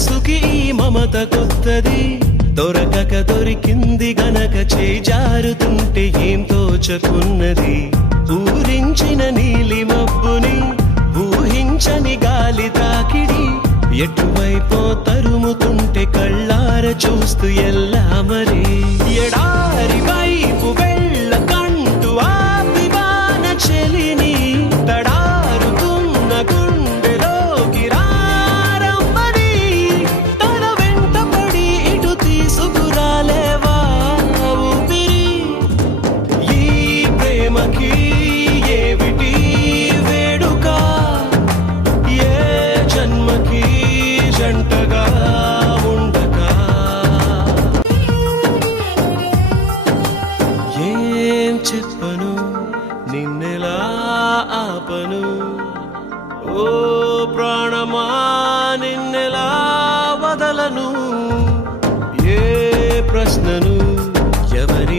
మనసుకి ఈ మమత కొత్తది దొరకక దొరికింది గనక చేజారుతుంటే ఏం తోచకున్నది ఊరించిన నీలి మబ్బుని ఊహించని గాలి తాకిడి ఎటువైపో తరుముతుంటే కళ్ళార చూస్తూ ఎల్లా మరి ఎడారి వైపు వెళ్ళకంటూ ఆపివాన చెలిని తడారుతున్న గుండెలోకి రారమ్మని తన వెంట పడి ఇటు తీసుకురాలేవా ఊపిరి ఈ ప్రేమకి ఏమిటి వేడుక ఏ జన్మకి జంటగా ఉండక ఏం చెప్పను నిన్నెలా ఆపను ఓ ప్రాణమా నిన్నెలా వదలను ఏ ప్రశ్నను ఎవరి